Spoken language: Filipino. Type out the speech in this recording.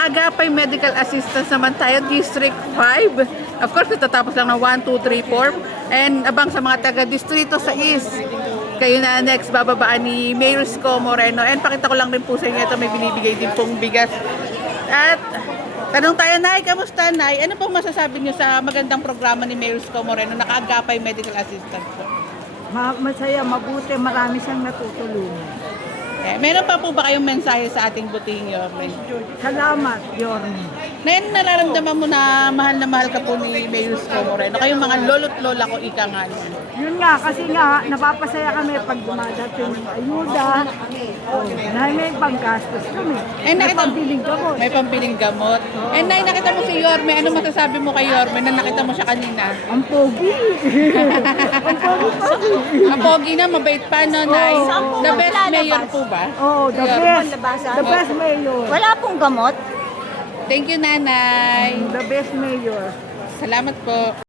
Agapay Medical Assistance naman tayo, District 5. Of course, natatapos lang ng 1, 2, 3, 4. And abang sa mga taga-distrito sa East. Kayo na next, bababaan ni Mayor Isko Moreno. And pakita ko lang rin po sa inyo, ito may binibigay din pong bigas. At tanong tayo, Nay, kamusta, Nay? Ano pong masasabi niyo sa magandang programa ni Mayor Isko Moreno na Agapay Medical Assistance po? Masaya, mabuti, marami siyang natutulungan. Meron pa po ba kayong mensahe sa ating buting Yorme? Salamat, Yorme. Ngayon nararamdaman mo na mahal ka po ni Mayor Isko Moreno. Kayong mga lolo't lola ko, ika nga niyan. Yun nga, kasi nga, napapasaya kami pag dumadating ng ayuda. Dahil may panggastos kami. May pambiling gamot. May pambiling gamot. And Nay, nakita mo si Yorme. Ano masasabi mo kay Yorme na nakita mo siya kanina? Ang pogi. Ang pogi. Ang pogi na, mabait pa, no, Nay? The best mayor po ba? Oh, the best. The best mayor. Wala pong gamot. Thank you, Nanay. The best mayor. Salamat po.